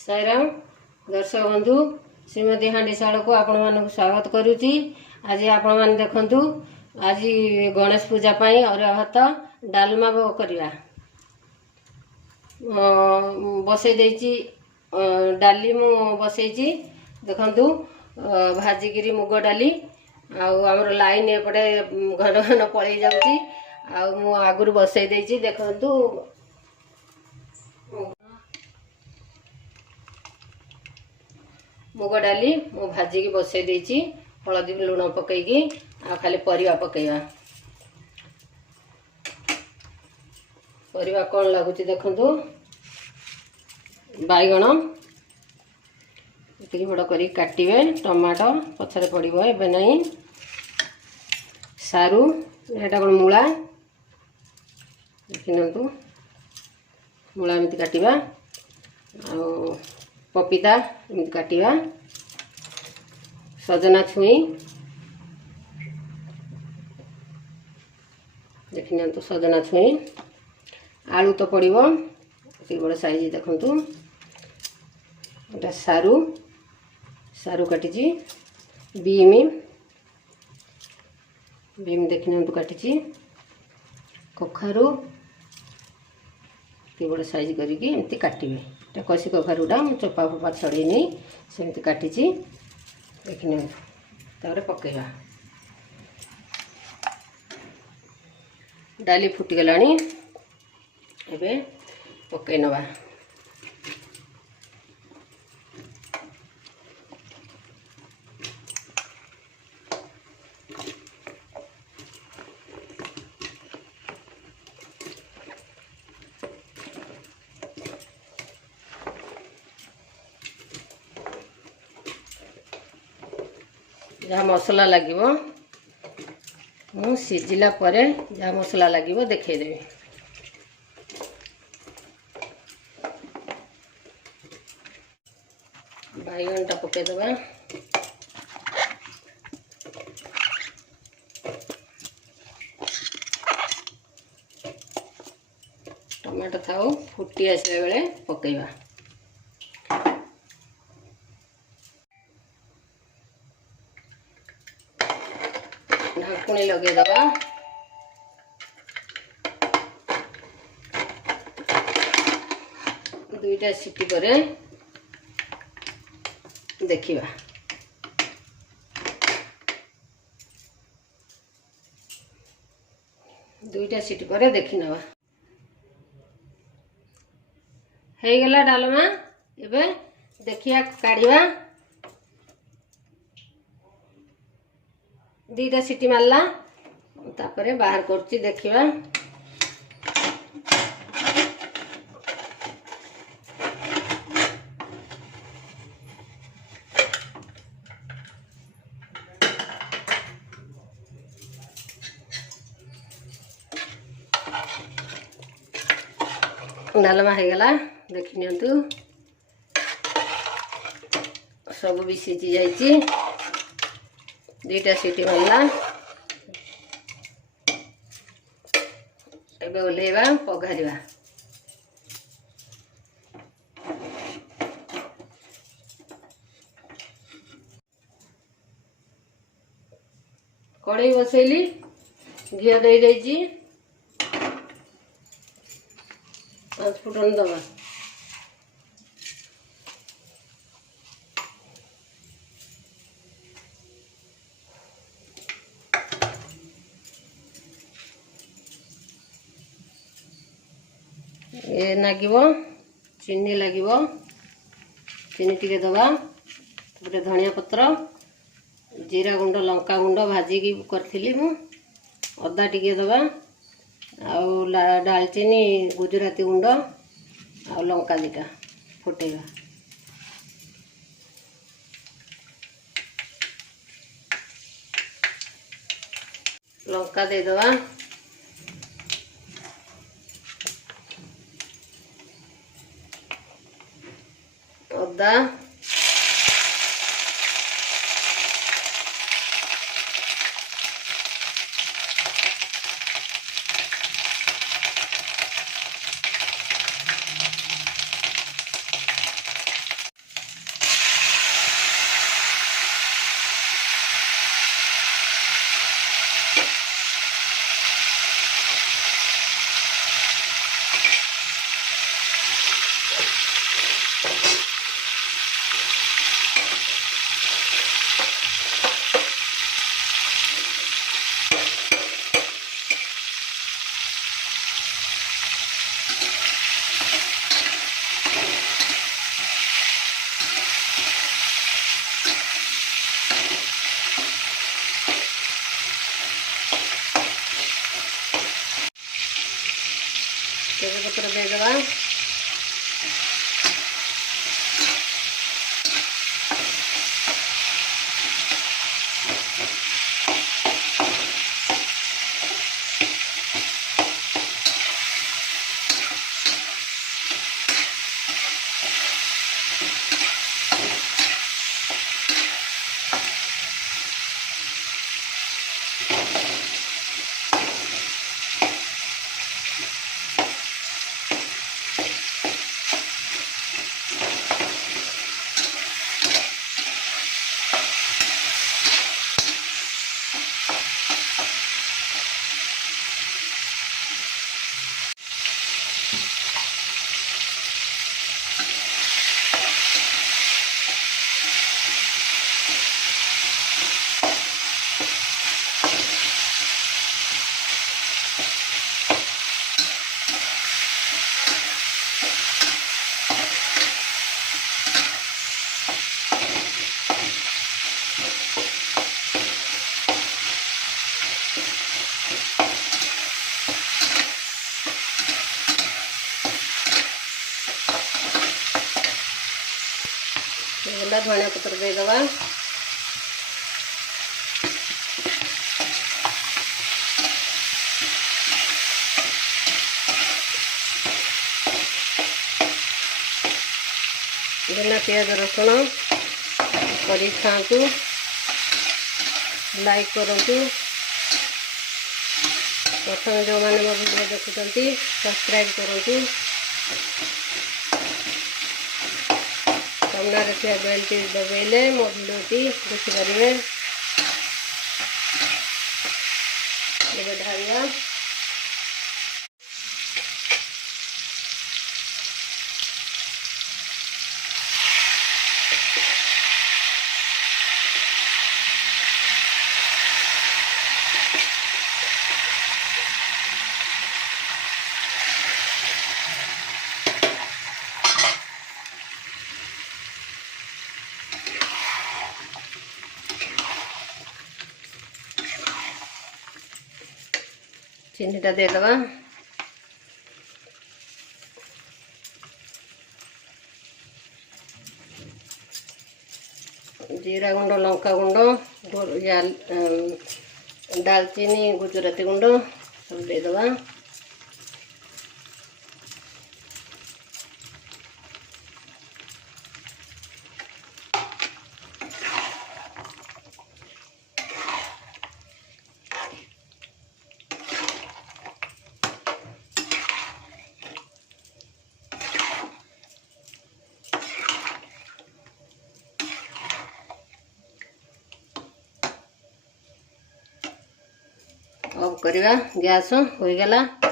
साईराम दर्शक बंधु श्रीमती हांडीशाल को आपण मानक स्वागत करुच्ची। आज आपण मान देखंतु आज गणेश पूजा पाई अरुआ भात डालमा करवा बसई देची डाली मु बसईची देखंतु भाजिकी मुग डाली आमर लाइन एपटे घन घन पड़े जाऊँगी आगुरी बसई देची देखंतु मुग डाली मु भाजिकी बसई देची हलदी लुण पकईकी आ खाली परिवा पकईवा परिवा कौन लगुच देखंतु बैगण इतनी बड़ कर काटिबे टमाटो पछरे पड़िबो एबे नहीं सारू एटा कोन मूला देखिनंतु मूला एमती काटिबा आ पपीता एमती काटिबा सजना छुई देखिनंतु सजना छुई आलू तो पड़िबो एते बड़ साइज देखंतु एटा सारू सारू काटिची बीम बीम देखिनंतु काटिची कखारू एते बड़ साइज करिकी एमती काटिबे एटा कसी कखारूटा मु चोपा फोपा छड़े नहीं सेमती काटिची देखिनंतु तारे पकेवा डाली फुटी गलानी एबे पकई नवा जहाँ मसला लगे मु सिझिला परे जहाँ मसला लगे देखदेवी बैगनटा पकईदबा टमाटो थाऊ फुटी आसला बेले पकईबा ढाकुणी लगेदबा दुईटा सीटी परे देखिबा दुईटा सीटी परे देखि नवा हे गला डालमा एबे देखिया काढिबा दीटा सीटी मारला तापरे बाहर करची देखिबा डालमा हो गला देखि नियंतु सब भी सीझी जाइए दीटा सीटी मारला एबे ओलेवा पघारिबा कड़ई बसैली घी दे देजी 5 फुटन दबा ये नागिबो चीनी लागिबो चीनी टिके दबा गोटे धनिया पत्र जीरा गुंड लंका गुंड भाजिकी करथिली मु अदा टिके दबा आउ दालचीनी गुजराती गुंड आउ लंका दिटा फुटेगा लंका दे दबा अदा तेजपत्र देदेबा। धनिया पत्र देदेबा। बिना प्याज रसुण कर खातु, लाइक करूँ। प्रथम जो मैंने मो वीडियो देखुं सब्सक्राइब करूँ। सामने थे बेलटी दबाइले मो वीडियोटी देखिपारे। ढालिया चीनीटा देदेबा। जीरा गुंड, लंका गुंड, दालचीनी, गुजराती गुंड सब देदेबा। ऑफ करिवा, गैस हो गला।